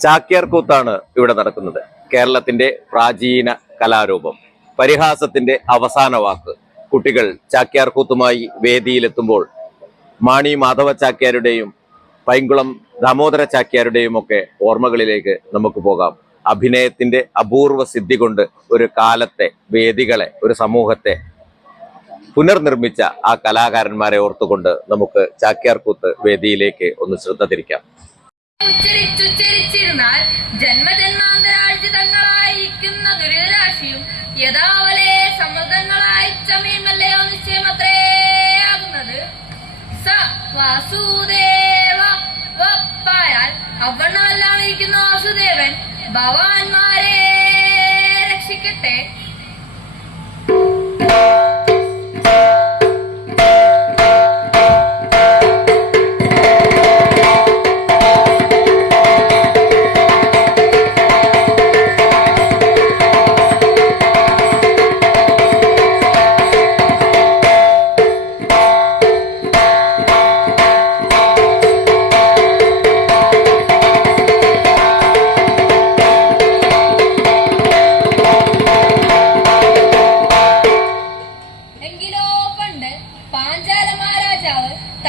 ചാക്യാർ കൂത്താണ് ഇവിടെ നടക്കുന്നത്. കേരളത്തിന്റെ പ്രാചീന കലാരൂപം. പരിഹാസത്തിന്റെ അവസാന വാക്ക്. കുട്ടികൾ ചാക്യാർ കൂത്തുമായി വേദിയിലെത്തുമ്പോൾ മാണി മാധവ ചാക്യാരുടെയും പൈങ്കുളം ദാമോദര ചാക്യാരുടെയും ഒക്കെ ഓർമ്മകളിലേക്ക് നമുക്ക് പോകാം. അഭിനയത്തിന്റെ അപൂർവ സിദ്ധി കൊണ്ട് ഒരു കാലത്തെ വേദികളെ ഒരു സമൂഹത്തെ പുനർനിർമ്മിച്ച ആ കലാകാരന്മാരെ ഓർത്തുകൊണ്ട് നമുക്ക് ചാക്യാർകൂത്ത് വേദിയിലേക്ക് ഒന്ന് ശ്രദ്ധ തിരിക്കാം. ഉച്ചരിച്ചുച്ചരിച്ചിരുന്നാൽ ജന്മജന്മാന്തരാർജിതങ്ങളായിരിക്കുന്ന ദുരിതരാശിയും യഥാവലെ സമ്മർദ്ദങ്ങളായി ചമയമല്ലയോ നിശ്ചയമത്രേ ആകുന്നത്? സ വാസുദേവ വപ്പായാൽ അവണ്ണമല്ലാണ് വാസുദേവൻ ഭവാന്മാരെ രക്ഷിക്കട്ടെ.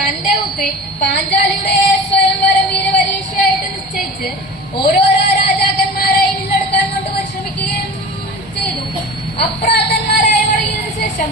തന്റെ പുത്രി പാഞ്ചാലിയുടെ സ്വയംവര വീരപരീക്ഷയായിട്ട് നിശ്ചയിച്ച് ഓരോരോ രാജാക്കന്മാരായി വീണ്ടെടുക്കാൻ കൊണ്ട് പരിശ്രമിക്കുകയും ചെയ്തു. അപ്രാപ്തന്മാരായി മടങ്ങിയതിനു ശേഷം